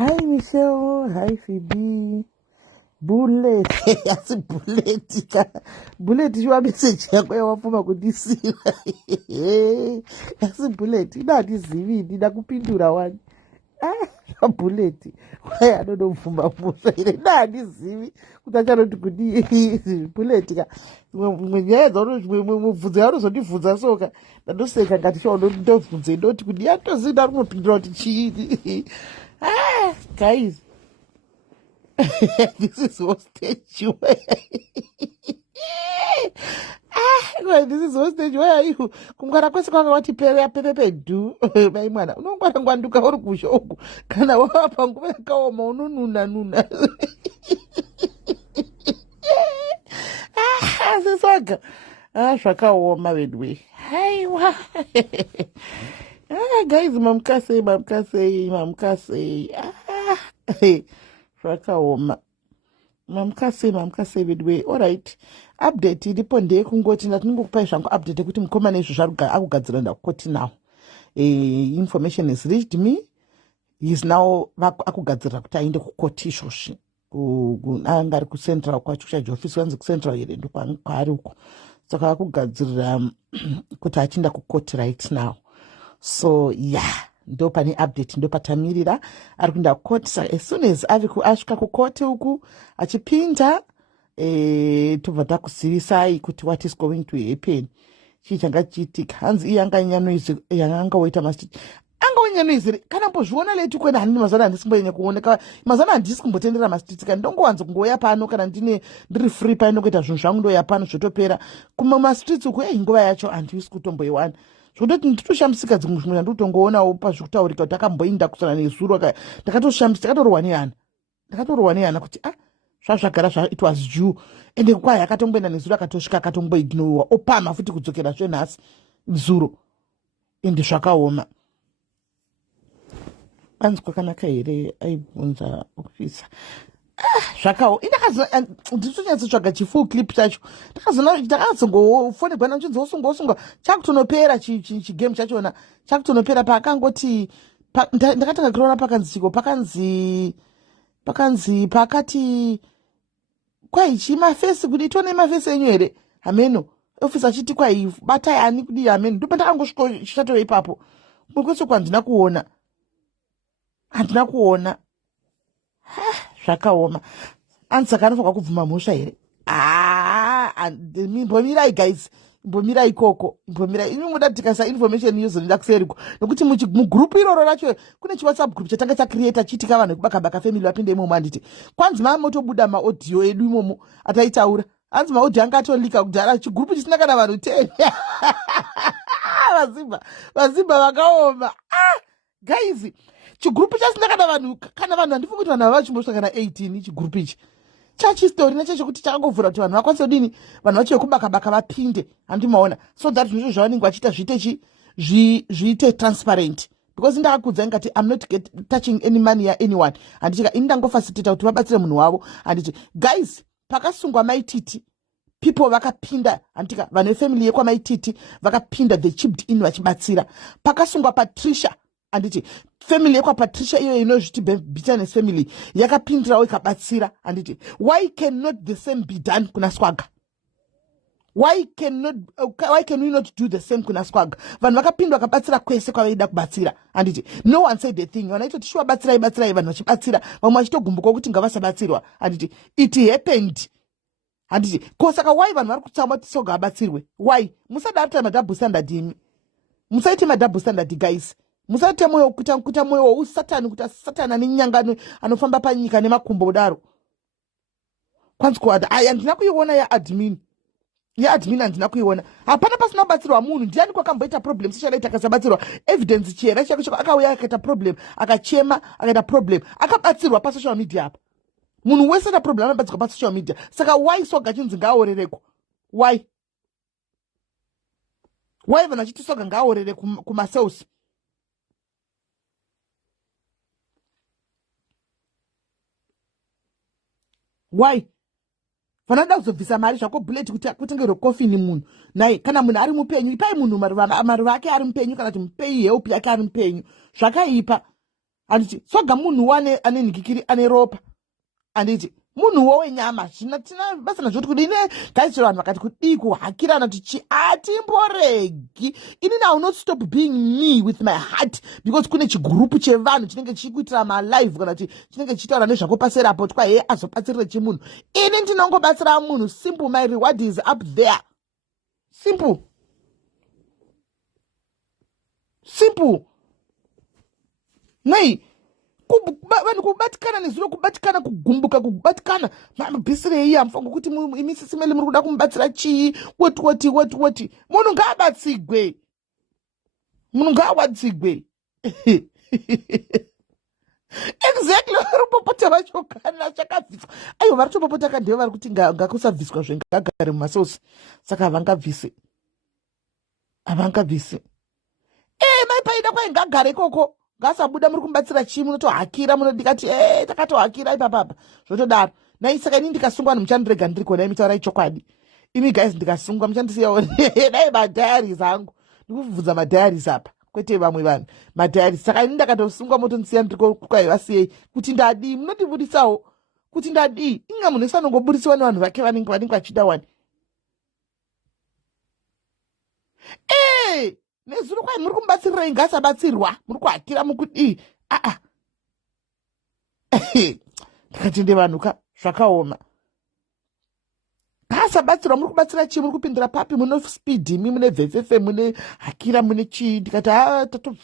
Hi Michelle, hi Phoebe. Bullet. Asi bullet ka. Bullet shwa message yakho yawafuma kundisiwa. Asi bullet inandizivi ndakupindura wani. Ah, bullet. Why I don't know mfumba musha ile ndandizivi kuti achanoti kuti bullet ka. Mwenyedza mubvunzo yaunozondibvunza soka. Ndandoseka ngati ndobvunze ndoti kuti yatozinda runopindura kuti chiini. Ah, guys. This is hostage. This is hostage. Where are you? Kumgara kwese kwanga wati pepe du. Bai mwana. Unongwara ngwanduka uri kushoku. Kana wapa ngume kaoma unununa. Siswaga. Zvakaoma wedwe. Haiwa. Guys, mamkase. Zvakaoma. Mamkase wedwe. Alright. Update iripo ndeyekungoti ndatinongokupai zvangu update kuti mukomana izvo akugadzira ndakoti now. Information has reached me. He is now akugadzira kuti aende kukoti izvozvi. Anga ari kucentral kwacho kuchaji office wanzi kucentral here ndo kwaari uko. Saka akugadzirira kuti achienda kukoti right now. So yeah. Ndo pane update ndo patamirira ari kuenda kukoti. As soon as asvika kukoti uku achipinda tobva takuzivisai kuti what is going to happen. Chii changa chiitika. Hanzi iye angaoita masititi angaunyanoizire kana mbozviona leti kwena hanini mazana handisimbonyanya kuoneka mazana handisi kumbotendera masititi kana ndongowanza kungoya pano kana ndiri free paino kuita zvinhu zvangu ndoya pano zvotopera kuma masititi uku nguva yacho handisi kutomboiwana zvototi nditoshamisika dzimwe zvimwe ndandotongoonawo pazvikutaurika kuti akamboinda kusana nezuro ndakatoshamisa ndakatorohwa nehana kuti zvazvagara it was due ende kwai akatomboenda nezuro akatosvika akatomboignoriwa opama futi kudzokera zvenhasi zuro ende zvakaoma. Anzi kwakanaka here aibvunza ofisa zvakawo nditonyatsotsvaga chifull clip chacho ndakazongofonegwa nachinzosungwa chakutonopera chigame chachona chakutonopera paakangoti ndakatanga kuona pakanzi chiko pakati kwai chimafesi kudi tone mafesi enyu here hameno ofisa achiti kwai batai ani kudi hameno ndipo ndakangosvika chishatoyo ipapo mukwesokwa handina kuona zvakaoma. Ansaka anofanwa kubvuma mhosva here mbomirai guys mbomirai ikoko mbomirai ini muda tikasa information yozonida kuseriko nokuti mugrupu iroro racho kune chiwhatsapp group chatanga chacreata chiitika vanhu vekubakabaka family vapinde imomo handiti kwanzi mamotobuda maaudio edu imomo ataitaura hanzi maaudio anga atolika kudhara chigrupu chisina kana vanhu 10 vazimba vakaoma guys chigrupu chasina kana vanhu handifungi kuti vanhu vavachimbosvika kana 18 chigrupu ichi chachistory nachecho kuti chakangovhura kuti vanhu vakwanise kudini vanhu vacho vekubakabaka vapinde handimaona so that zvinhu zvavanenge vachiita zviite transparent because ndakakudza ngati I'm not touching any money ya anyone handitika ini ndangofacilitata kuti vabatsire munhu wavo handiti guys pakasungwa maititi people vakapinda handitika vanhu vefamily yekwamaititi vakapinda they chipped in vachibatsira pakasungwa Patricia handiti family yekwapatricia iyo inozviti bitterness family yakapindirawo ikabatsira handiti why cannot the same be done kuna Swaga? Why can we not do the same kuna Swaga? Vanhu vakapindwa vakabatsira kwese kwavaida kubatsira handiti no one said the thing vanaitoti shuwa batsirai vanhu vachibatsira vamwe vachitogumbuka kuti ngavasabatsirwa handiti it happened handiti kosaka why vanhu vari kutsauma kuti Soga abatsirwe why musadata madouble standard imi musaite madouble standard guys musaite moyo kuita moyo wousatani kuti satani ane nyangano anofamba panyika nemakumbo kudaro kwanzi kuwada handina kuiona yaadmin handina kuiona hapana pasina kubatsirwa munhu ndiani kwakamboita problem sechadaita akasabatsirwa evidence chera chako akauya akaita problem akachema akaita problem akabatsirwa pasocial media apa munhu wese ana problem anabatsirwa pasocial media saka why Soga chinzi ngaaorereko why vanhu vachiti Soga ngaaorere kumaseusi why vanoda kuzobvisa mari zvako bullet kuti kutengerwe kofini munhu naye kana munhu ari mupenyu ipai munhu maruva ake ari mupenyu kana kuti mupei help yake ari mupenyu zvakaipa handiti swaga munhu wane ane nhikikiri ane ropa handiti munhuwo wenyama tina basa nazvo kuti kudine gaichero vanhu vakati kudii kuhakirana kuti hatimboregi ini now not stop being me with my heart because kune chigurupu chevanhu chinenge chichikuitira malive kana kuti chinenge chichitaura nezvako paserapo twa he azobatsirire chimunhu ini ndinongobatsira munhu simple. My reward is up there. Simple. Nei vanhu kubatikana nezvino kubatikana kugumbuka kubatikana mabhisire iyi amfango kuti imi SIS MELLY muri kuda kumubatsira chii woti munhu ngaabatsigwe exactly. Varipopota vacho kana chakabviswa aiwa varitopopota kadheva vari kuti ngakusabviswa zvengagare mumasosi saka havangabvise maipaida kwai ngagare ikoko ngasabuda muri kumbatsira chii munotohakira munodikati takatohakira ipapapa zvotodaro nai saka ini ndikasungwa vanhu muchandirega ndiri kona imitaura ichokwadi imi guys ndikasungwa muchandisiyawo dai madhayaris angu ndikubvunza madhayaris apa kwete vamwe vanhu madhayaris saka ini ndakatosungwa motondisiya ndiri kwaivasiyei kuti ndadii munotibudisawo kuti ndadii inga munhu esanongoburisiwa nevanhu vake vanenge vachida wani nezuro kwai muri kumubatsirirei ngasabatsirwa muri kuhakira mukudii ndakatende vanhuka zvakaoma ngasabatsirwa muri kubatsira chii muri kupindira papi mune speed imi mune vhefefe mune hakira mune chii ndikati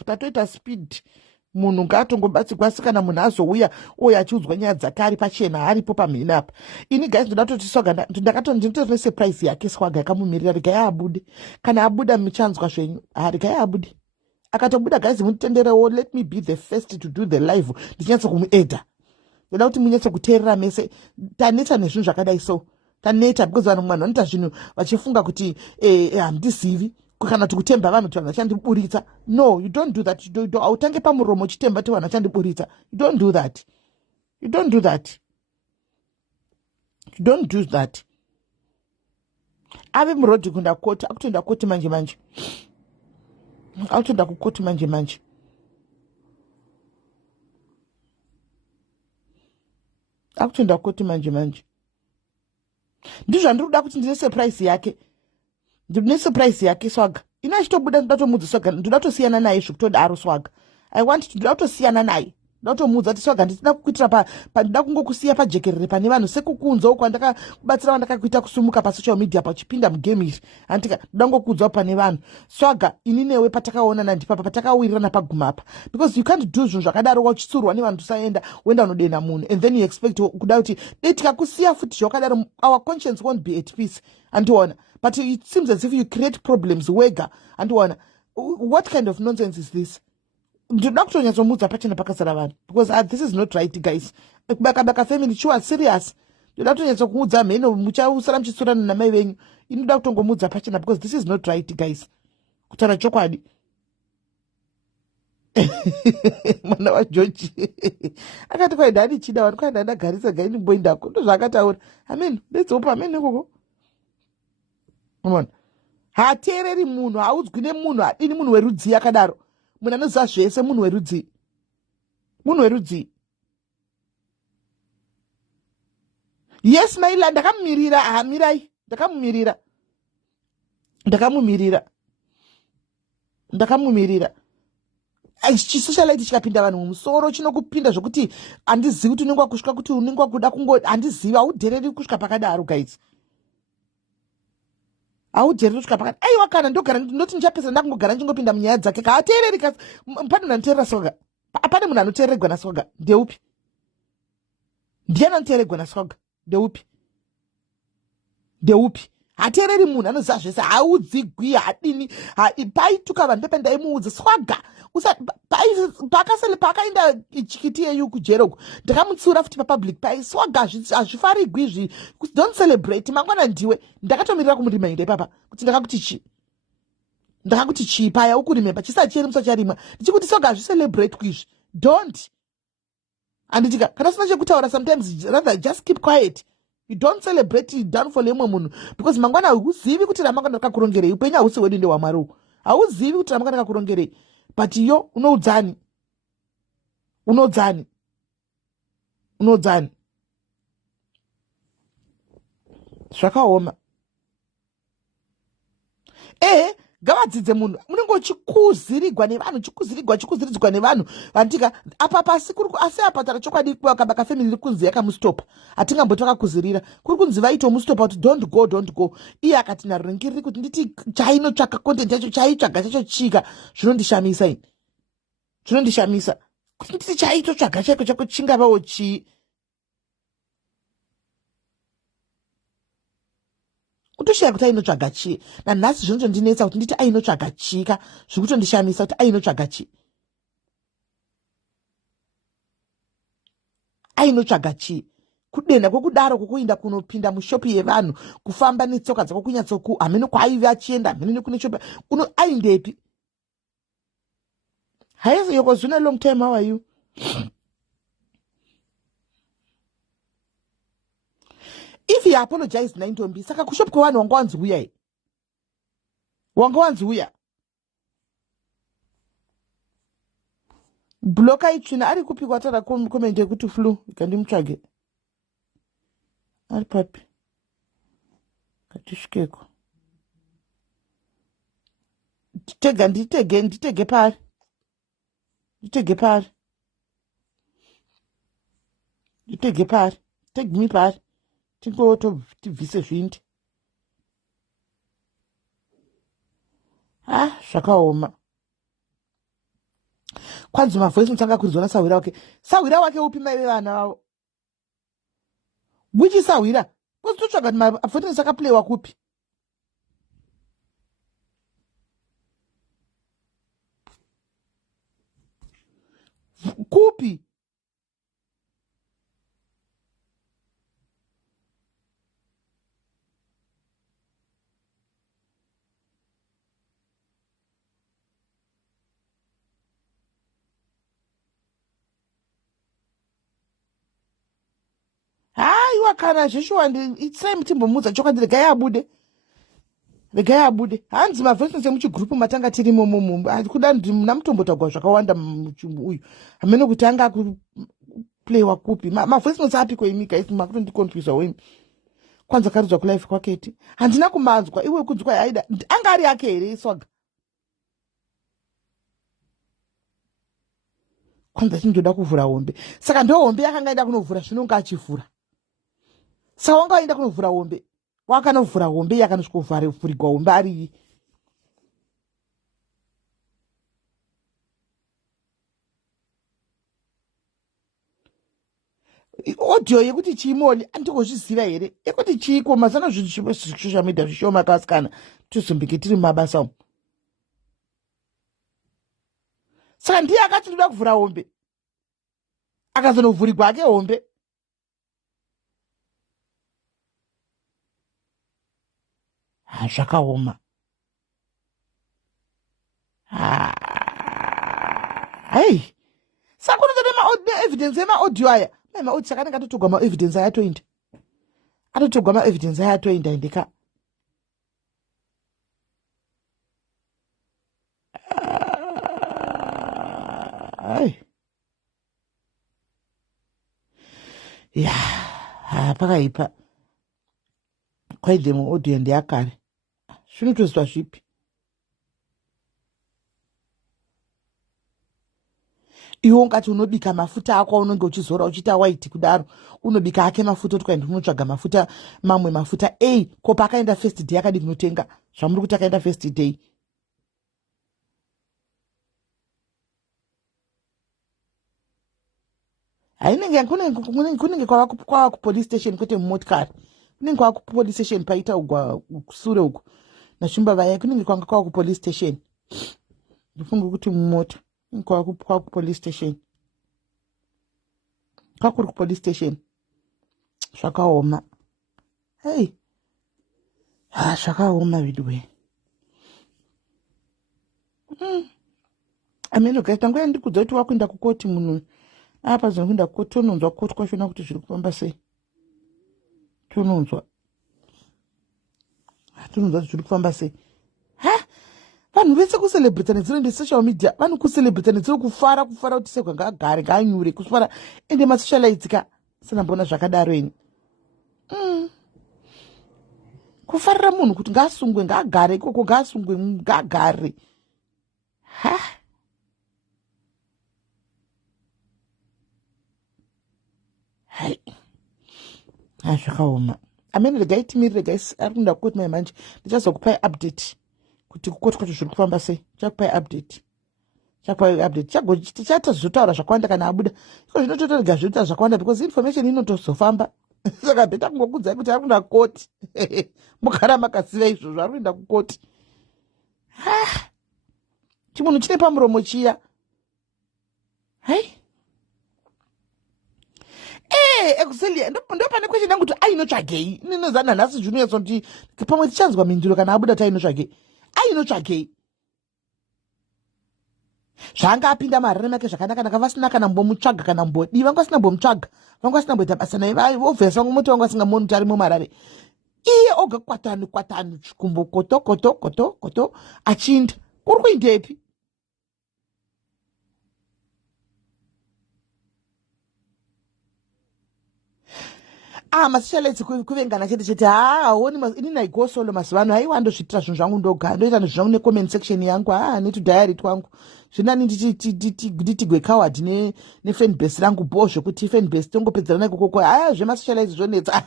tatoita speed munhu ngaatongobatsirwa asi kana munhu azouya uye achiudzwa nyaya dzake ari pachena aripo pamhene apa ini guys ndoda toti swaga ndinotorine surprise yake swaga yakamumirira regai abude kana abuda muchanzwa zvenyu regai abude akatobuda guys mutitenderewo let me be the first to do the live ndichinyatsa kumuedha ndoda kuti munyatsa kuteerera mese taneta nezvinhu zvakadai so taneta because vanhu mwana vanoita zvinhu vachifunga kuti handizivi kana kuti kutemba vanhu kuti vanhu vachandiburitsa. No, you don't do that. Hautange pamuromo uchitemba kuti vanhu vachandiburitsa. You don't do that. Ave murodhi kunda koti akutoenda koti manje akutoenda kukoti manje akutoenda koti manje ndizvo zvandiri kuda kuti ndine surprise yake swaga ina achitobuda ndoda tomudza swaga ndoda tosiyana naye zvekutodaro swaga ndoda kutosiyana naye ndoda kutomudza kuti swaga ndisina kuitira ndoda kungokusiya pajekerere pane vanhu sekukunza uko ndakakubatsira vandakakuita kusumuka pasocial media pachipinda mugame iri andika ndoda ngokuudzawo pane vanhu swaga ini newe patakaonana ndipapa patakawirirana paguma apa because you can't do zvinhu zvakadaro wachitsurwa nevanhu tusaenda wenda unodena munhu and then you expect kuda kuti dei tikakusiya futi zvakadaro our conscience won't be at peace andiona. But it seems as if you create problems wega andiona. What kind of nonsense is this? Ndoda kutonyatsomuudza pachena pakazara vanhu because this is not right guys. Baka family chiwa serious. Ndoda kutonyatsokuudza mheno muchausara muchitsurana namai venyu inoda kutongomuudza pachena because this is not right guys. Kutaura chokwadi mwana waJoji akati kwai ndani chida vanhu kwai ndagarisa gaini mboindako ndozvaakataura amen ndedzopa amen ikoko hateereri munhu haudzwi nemunhu adini munhu werudzi akadaro munhu anoziva zvese munhu werudzi yes maila ndakamumirira hamirai ndakamumirira chisocialite chikapinda vanhu mumusoro chinokupinda zvokuti handizivi kuti unenge wakusvika kuti unenge wakuda handizivi haudhereri kusvika pakadaro guys haudhereri kusvika pakati aiwa kana ndogara ndoti ndichapesa ndakungogara ndichingopinda munyaya dzake kaateereri kasi pane munhu anoteerera swaga pane munhu anoteereregwa naswaga ndeupi ndiani anoteereregwa naswaga ndeupi hateereri munhu anoziva zvese haudzigwi hadini paituka vanhu pependaimuudza swaga paakaenda chikiti yeyu kujeroko ndakamutsiura futi papublic pai swaga hazvifarigwi izvi don't celebrate mangwana ndiwe ndakatomirira kumurimainda ipapa kuti ndakakuti chii paya ukurimemba chisati cheri musacharimwa ndichikuti swaga hazvicelebrate kuizvi don't handitika kana sina chekutaura sometimes rather just keep quiet. You don't celebrate downfall yemwe munhu because mangwana hauzivi kuti ramangwana rakakurongerei upenyu hausi hwedu ndewamwari hauzivi kuti ramangwana rakakurongerei but iyo unoudzani unodzani zvakaoma. Ngavadzidze munhu munenge uchikuzirigwa nevanhu vantika apa pasi asi apa takachokwadi wakabaka family iri kunzi yakamustopa hatingamboti vakakuzirira kuri kunzi vaitomustopa kuti don't go iye akati naruringiriri kuti nditi chainotsvaka content yacho chaitsvaga chacho chika zvinondishamisa ini kuti nditi chaitotsvaga chaiko chako chingavawo chii. Kutoshiya kuti ainotsvaga chii nanhasi zvinotondinetsa kuti nditi ainotsvaga chika zviri kutondishamisa kuti ainotsvaga chii. Ainotsvaga chii kudenda kwokudaro kwokuinda kunopinda mushopi yevanhu kufamba netsoka dzako kunyatsoku hamene kwaaive achienda hamene nekune shopi aindepi. Haisi yoko zvino long time how are you? If he apologized na intombi saka kushopu kwevanhu wanga wanziuya bloka itsvina ari kupi kwatara komende yekuti flu ikandimutsvage ari papi katisvikeko nditege pari teg me pari tibvise zvindi. Zvakaoma. Kwanzi mavhoisi mutanga kurizona sahwira wake upi mai vevana vavo wichi sahwira kuzitotsvaga kuti mavhoisi akaplewa kupi haiwa kana zveshuwa itsai mutimbomudza chokwadi regai abude hanzi mavhoisi emuchigrupu matanga tirimo momo kuda namutombotagwa zvakawanda uyu hamene kuti anga kuplewa kupi mavhoisi notes api kweimika isi makutondikonfyusa wemi kwanza karidzwa kulife kwaketi handina kumanzwa iwe kunzwa yaida anga ari ake here iswaga kwanza chindoda kuvhura hombe saka ndo hombe yakanga ida kunovhura zvinonga achivhura saka wanga waenda kunovhura hombe wakanovhura hombe yakanosvikovhurigwa hombe ari audio yekuti chiimoli andikozviziva here yekuti chiiko mazana zvisocial media zvishoma pasikana tizombike tiri mumabasa umu saka ndiye akati ndoda kuvhura hombe akazonovhurigwa ake hombe zvakaoma hai saka kunenge neevidence yemaaudio aya maaudio saka anenge atotogwa maevidence aya atoinda indika pakaipa kwaidhe muaudio ndeyakare zvinotozwa zvipi iwo ungati unobika mafuta ako unenge uchizora uchiita white kudaro unobika ake mafuta otikaenda unotsvaga mafuta mamwe mafuta ko paakaenda first day akadi kunotenga zvamuri kuti akaenda first day hainenge kunenge kwava kupolice station kwete mumotikari kunenge kwava kupolice station paita ugwa kusure uku nashumba vaya kunenge kwanga kwava kupolice station ndifunga kuti mumota kwava kupolice station kwakuri kupolice station zvakaoma zvakaoma vidwe ameno guys tangoya ndikudza kuti wakuenda kukoti munhu apa zvinokuenda kukoti tononzwa kukoti kwachona kuti zviri kufamba sei tononzwa kuti zviri kufamba sei vanhu vese kucelebrata nedziro ndesocial media vanhu kucelebrata nedziro kufara kuti segwa ngaagare ngaanyure kufara ende masocialites ka sinambona zvakadaro ini kufarira munhu kuti ngaasungwe ngaagare ikoko ngaasungwe ngaagare ha hai zvakaoma amene regai timirire guys ari kuenda kukoti mai manje ndichazokupai update kuti kukoti kwacho zviri kufamba sei chakupai update tichatozotaura zvakawanda kana abuda iko zvinototorega zvinoita zvakawanda because information inotozofamba saka bheta kungokudzai kuti ari kuenda kukoti mugara makaziva izvozvo ari kuenda kukoti chimunhu chine pamuromo chiya hai ekuselia ndopane kwesheni yangu kuti ainotsvagei ninozana nhasi zvinoyatsa kuti pamwe tichanzwa minduro kana abuda kuti ainotsvagei ainotsvagei zvanga apinda marare make zvakanaka naka vasina kana mbomutsvaga kana mbodi vanga vasina mbomutsvaga vanga vasina mboita basa naye obvesa vamwe moti vanga vasingamoni kuti arimo marare iye oga kwatanu chikumbo koto achinda kuri kuindepi masocialites kuvengana chete haoni ini naigosolo mazuva ano haiwa ndozviitira zvinhu zvangu ndoga ndoita zvinhu zvangu necomment section yangu netudhayari twangu zvinani nditigwe coward nefanbase rangu bo zvekuti fanbase tongopedzerana ikokoko haya zvemasocialites zvonetsa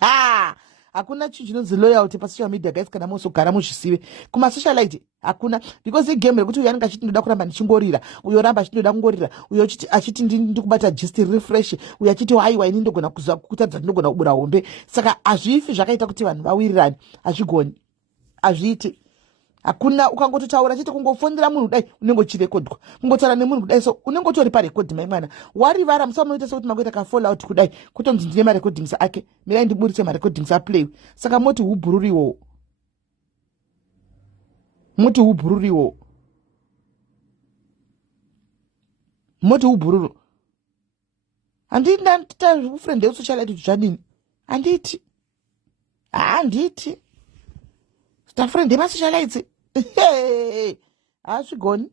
hakuna chinhu chinonzi loyalty pasocial media guys kana mosogara muzvisive kumasocialite hakuna because igame rekuti uyo anenge achiti ndoda kuramba ndichingorira uyo ramba achinoda kungorira uyo achiti ndikubata just refresh uyo achiti haiwa ini ndogona kutadza ndinogona kubura hombe saka hazvifi zvakaita kuti vanhu vawirirane hazvigoni hazviiti hakuna ukangototaura chete kungofondera munhu kudai unenge uchirekodwa kungotaura nemunhu kudai so unenge utori parekodhi mai mwana warivara musamunoita sekuti mangoita kafallout kudai kutonzi ndine marekodhings ake mirai ndiburitse marekodhings aplay saka moti hubhururiwo moti hubhururu handita ufriend yeusocialite kuti zvadini handiti stafriend yemasocialites hazvigoni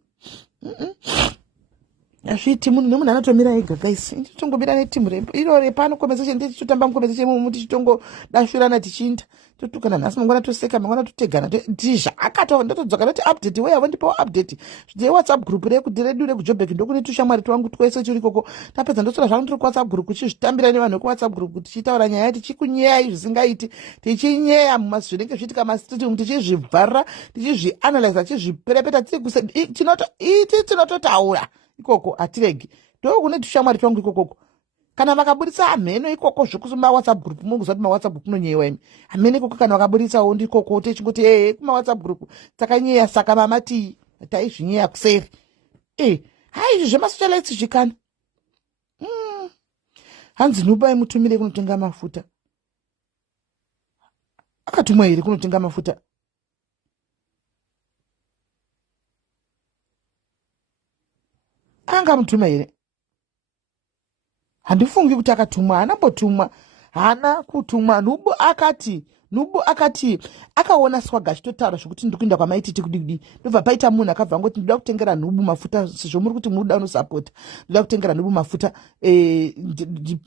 hazviiti munhu nemunhu anotomira ega guys tichitongomira netimu iro repano conversation tichitotamba muconversation mumu tichitongodashurana tichinda totukana nhasi mangwana toseka mangwana totegana zvakatoa ndotodzoka noti update weyavo ndipawo update whatsapp group redu rekujobek ndokune tushamwari twangu twese tiri ikoko tapedza ndosora zvangu tiri kuwhatsapp group tichizvitambira nevanhu vekuwhatsapp group tichitaura nyaya tichikunyeyai zvisingaiti tichinyeya zvinenge zviitika mastriti umu tichizvibvarira tichizvianalyza tichizviperepeta tinototaura ikoko hatiregi ndokune tushamwari twangu ikokoko kana vakaburitsa mheno ikoko zvokusoma whatsapp group munguzati mawhatsapp group nonyeyiwa imi hamene ikoko kana vakaburitsawo ndikoko techingoti kumawhatsapp group takanyeya saka mamati taizvinyeya kuseri hai izvi zvemasocialites zvikana hanzi nubai mutumire kunotenga mafuta akatumwa here kunotenga mafuta anga mutuma here handifungi kuti akatumwa haana kutumwa nubu akati akaona swaga achitotaura zvokuti ndikuinda kwamaititi kudikudi ndobva paita munhu akabva ngoti ndoda kutengera nubu mafuta sezvo muri kuti muda unosapota ndoda kutengera nubu mafuta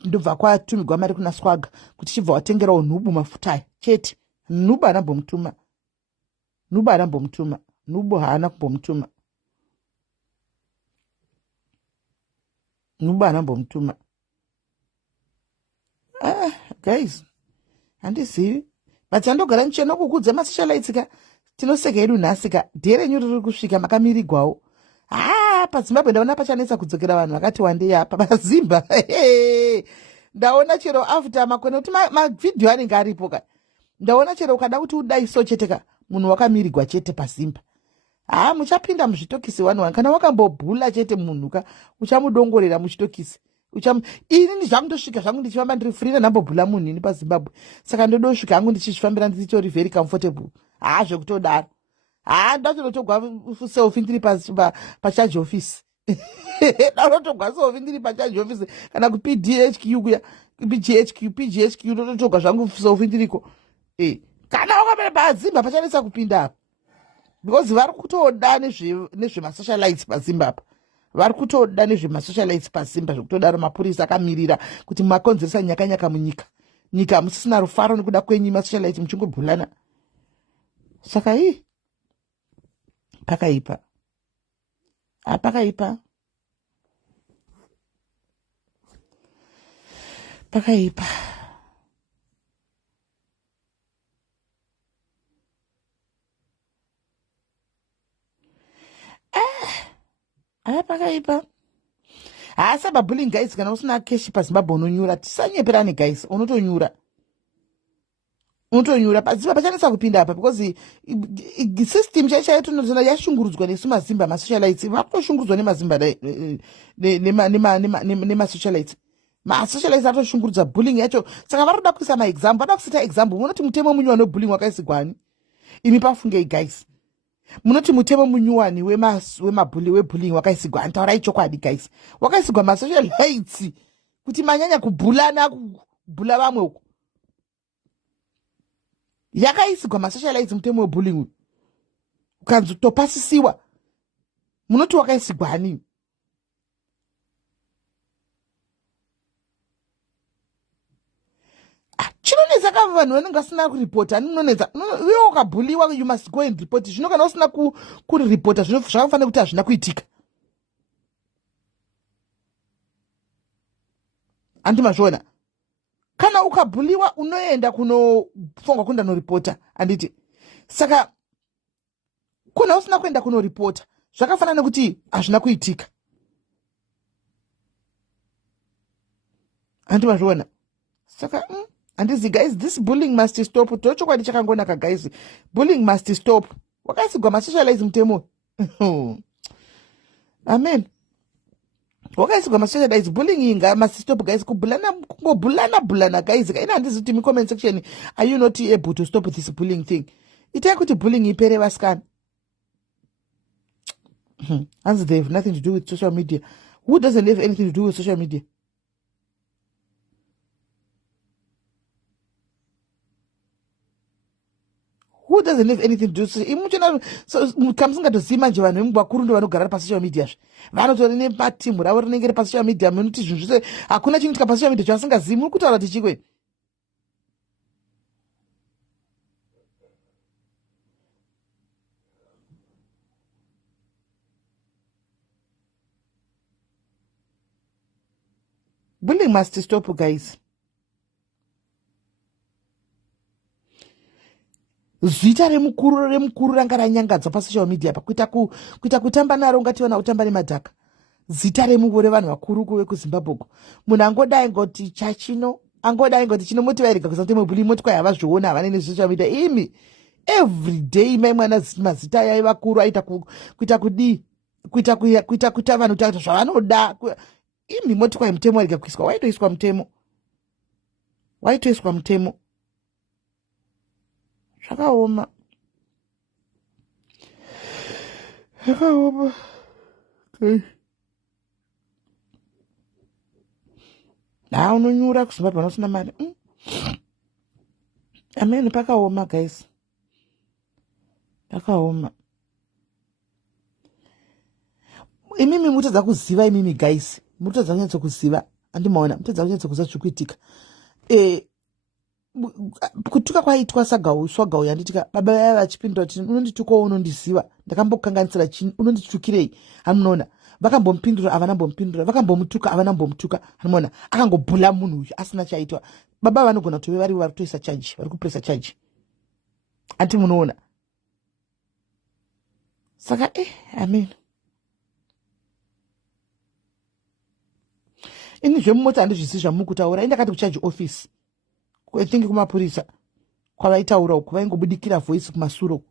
ndobva kwatumigwa mari kuna swaga kuti chibva watengerawo nubu mafuta chete nubu haana kumbomutuma guys handizivi but andogara nichena kukudza masocialites ka tinoseka hedu nhasi ka dherenyu riri kusvika makamirigwawo pazimbabwe ndaona pachanetsa kudzokera vanhu vakati wandei apa pazimba ndaona chero after makore kuti mavhidhiyo anenge aripo ka ndaona chero ukada kuti udai so chete ka munhu wakamirigwa chete pazimba muchapinda muzvitokisi wani kana wakambobhula chete munhu ka uchamudongorera muchitokisi inini zvangu ndosvika zvangu ndichifamba ndiri free nambobhula munhu ini pazimbabwe saka ndodosvika hangu ndichizvifambira ndichitori very comfortable zvekutodaro ndachinotogwa selfi ndiri pacharge office ndanotogwa selfi ndiri pacharge office kana kupdhq kuya pghq ndotogwa zvangu selfi ndiriko kana wakamira pazimba pachanetsa kupinda apa because vari kutoda nezvemasocialites pasimba apa, vari kutoda nezvemasocialites pasimba zvekutodaro mapurisa akamirira kuti makonzeresa nyaka munyika, nyika musisina rufaro nekuda kwenyu masocialite muchingobhulana. Saka pakaipa pakaipa pakaipa pakaipa. Sababullying guys, kana usina keshi paZimbabwe unonyura, tisanyeperane guys, unotonyura paziva pachanetsa kupinda apa because system chaichaitonoona yashungurudzwa nesu mazimba masocialites, vakutoshungurudzwa nemazimba nemasocialites. Masocialites atoshungurudza bullying yacho, saka varoda kuisa maexample, vada kusita example. Munoti mutemo munyuwani webullying wakaisigwani? Imi pafungei guys, munoti mutemo munyuwani webullying wakaisigwani? Taurai chokwadi guys, wakaisigwa masocialites kuti manyanya kubhulana, kubhula vamwe uko. Yakaisigwa masocialites mutemo webullying ukanzi topasisiwa, munoti wakaisigwani? Chinonetsa kava vanhu vanenge vasina kuripota, anonetsa iwe ukabhuliwa you must go and report. Zvino kana usina kuripota zvakafanira kuti hazvina kuitika. Andimazviona, kana ukabhuliwa unoenda kunofonga kunda noripota anditi. Saka kuna usina kuenda kunoripota zvakafanana nekuti hazvina kuitika. Andimazviona. Saka andizi guys, this bullying must stop. Tochokwadi chakangonaka guys, bullying must stop. Wakaisigwa masocialize mutemo. Amen. Wakaisigwa masocialize, bullying inga must stop guys. Kungobhulana guys. Ina handizi kuti comment section, are you not able to stop this bullying thing? Itai kuti bullying ipere vasikana. As they have nothing to do with social media. Who doesn't have anything to do with social media? Who doesn't have anything to do? So kamusingatozii manje vanhu vemugwakuru ndo vanogara pasocial media zve, vanotori nepatimu ravo rinenge repasocial media. Munoti zvinhu zvose hakuna chinoitika pasocial media chavasingazii. Muri kutaura tichikwe? Bullying must stop guys. Zita remukuru ranga ranyangadzwa pasocial media pa kuita kutamba naro ngationa utamba nemadhaka. Zita revanhu vakuru vekuZimbabwe. Munhu angodai ngoti chachino, angodai ngoti chino motivairika kusatema bullying motikwa yavazviona havane nezvosocial media. Imi every day mai mwana mazita yai vakuru aita kuita kudii, kuita vanhu taita zvavanoda. Imi motikwa mutemo wairika kuiswa, waitoiswa mutemo. Zvakaoma. Unonyura kuZimbabwe usina mari. Amen, pakaoma guys. Pakaoma. Imimi mutadza kuziva, imimi guys. Mutadza kunyatsa kuziva. Andimaona, mutadza kunyatsa kuziva zvikuitika. Kutuka kwaitwa swagau yanditika baba vaya vachipindura kuti unonditukawo unondiziva, ndakambokanganisira chini, unonditukirei? Hamunoona vakambomupindura havana mbomupindura, vakambomutuka havana mbomumutuka. Hamunoona akangobhula munhu uyu asina chaitwa. Baba vanogona kutove vari kutoisa chaji, vari kupresa chaji. Anti munoona. Saka amen. Ini zvemumota handizvisi zvamukutaura. Indakati kuchaji office, I think kumapurisa kwavaitaura uku vaingobudikira voice kumasuro.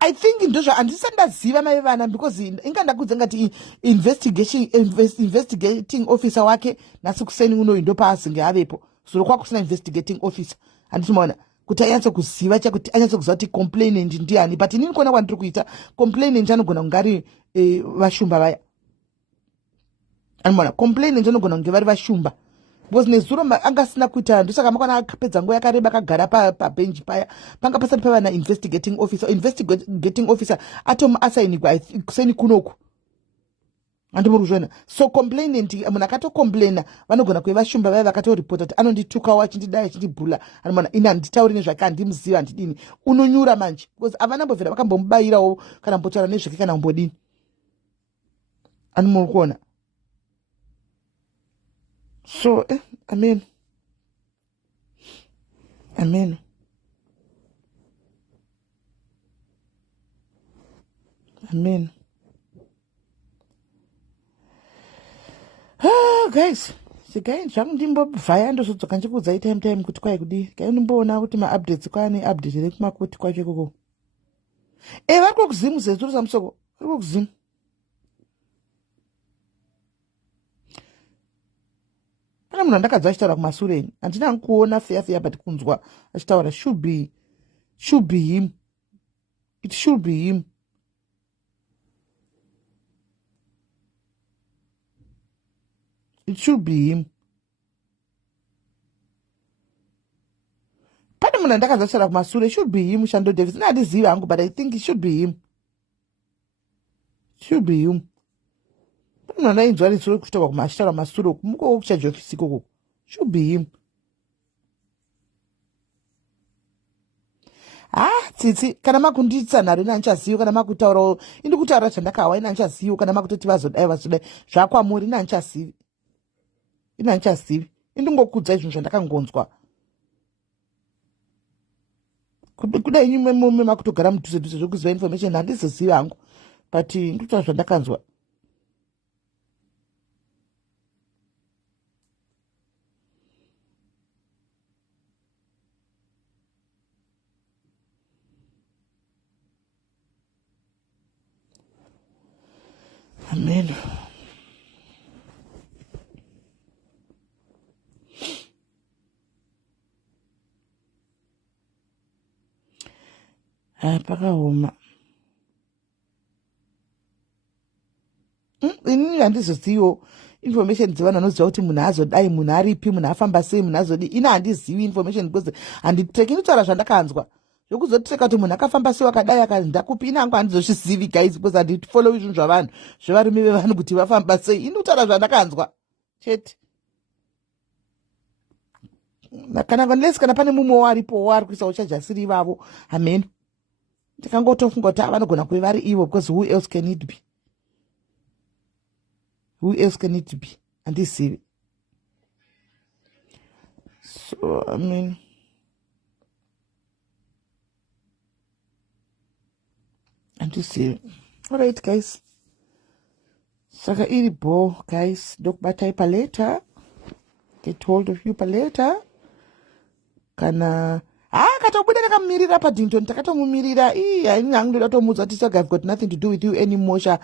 I think ndozva handisandaziva mai vana because inga ndakudza ngati investigating officer wake nasi kuseni unoyi ndo paasinge avepo. Zuro kwakusina investigating officer. Handitimaona kuti anyatso kuziva chakuti anyatso kuziva kuti complainant ndiani. But inini kuona kwandiri kuita complainant anogona kungari vashumba vaya. Anmona complainant anogona kunge vari vashumba because nezuro anga asina kuita ndosaka makwana akapedza nguva yakareba akagara pabenji paya panga pasati pava nainvestigating officer atomuasainikwa kuseni kunoku andimuri kuzviona. So complainant munhu akatocomplaina vanogona kuivashumba vaya vakatoripota kuti anonditukawo achindidai achindibhula anomana ini handitauri nezvake handimuziva handidini unonyura manje because havana mbobvira vakambomubayirawo kana mbotaura nezvake kana kumbodini andimuri kuona. So amen amen amen. Guys, sigai zvangu ndimbobvaya ndozodzoka ndichikuudzai time kuti kwai kudii kai ndimboona kuti maupdates kwaane update iri kumakoti kwacho ikoko vari kokuzimu zezuro samusoko vari kokuzimu. Pana munhu andakadza achitaura kumasureni handina kuona feya but kunzwa achitaura should be him, it should be him. It should be him. Pane munhu andakadza achitaura kumasure, it should be him. Shando Davis handiziva hangu but I think it should be him. It should be him. Pane munhu andainzwa rizuro kuchitaura kumashitaura kumasure kumukowo kuchaji ofisi ikoko. Should be him. Tsitsi kana makunditsa nharo ina handichazivi kana makutaurawo indi kutaura chandakawa ina handichazivi kana makutoti vazodai zvakwamuri ina handichazivi indingokudza izvinhu zvandakangonzwa kudai nyume makutogara mudhuze zvokuziva information handizozivi hangu but ndikutaura zvandakanzwa. Amen. Pakaoma inini handizoziviwo information dzevanhu vanoziva kuti munhu azodai munhu aripi munhu afamba sei munhu azodi ini handizivi information because handitreki nditaura zvandakanzwa zvokuzotreka kuti munhu akafamba sei wakadai akandakupi ini hangu handizozvizivi guys because handifollowi zvinhu zvavanhu zvevarume vevanhu kuti vafamba sei ini kutaura zvandakanzwa chete kana vanlesi kana pane mumwe waripowo ari kuisawo chajasiri ivavo amen. Ndikangotofunga kuti vanogona kuve vari ivo because who else can it be? Who else can it be? Handizivi. So I mean handizivi. Alright guys, saka iri bo guys ndokubatai paleta, get hold of you paleta kana katobuda ndakamumirira paddington takatomumirira haini hangu ndoda tomudza kuti I've got nothing to do with you anymore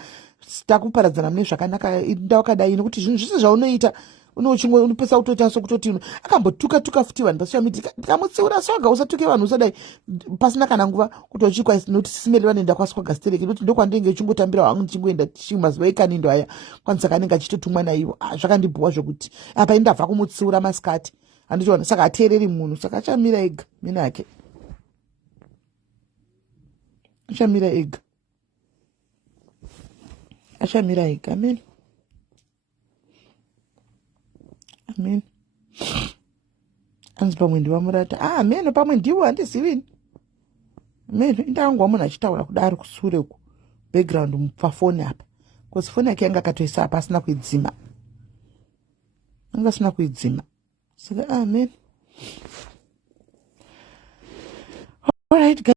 takuparadzana mune zvakanaka ndawakadai nokuti zvinhu zvese zvaunoita unopesa kutotaso kutoti akambotuka futi vanhu pasocial media ndikamutsiura swaga usatuke vanhu usadai pasina kana nguva kutochikwa noti simeli vanoenda kwaswaga stereki noti ndokwandinge uchingotambira wangu ndichingoenda mazuva ekanindo aya kwanisa kanenge achitotumwa naivo zvakandibhuwa zvokuti apa indabva kumutsiura masikati handichiona saka hateereri munhu saka achamira ega mine yake achamira ega amen amen. Anzi pamwe ndivamurata amen pamwe ndivo handizivini amen. Indangwa munhu achitaura kudari kusure uku background pafoni apa because foni yake yanga akatoisa apa asina kuidzima saka amen. Alright guys,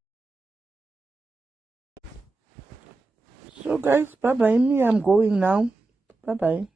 so guys bye bye, me I'm going now, bye bye.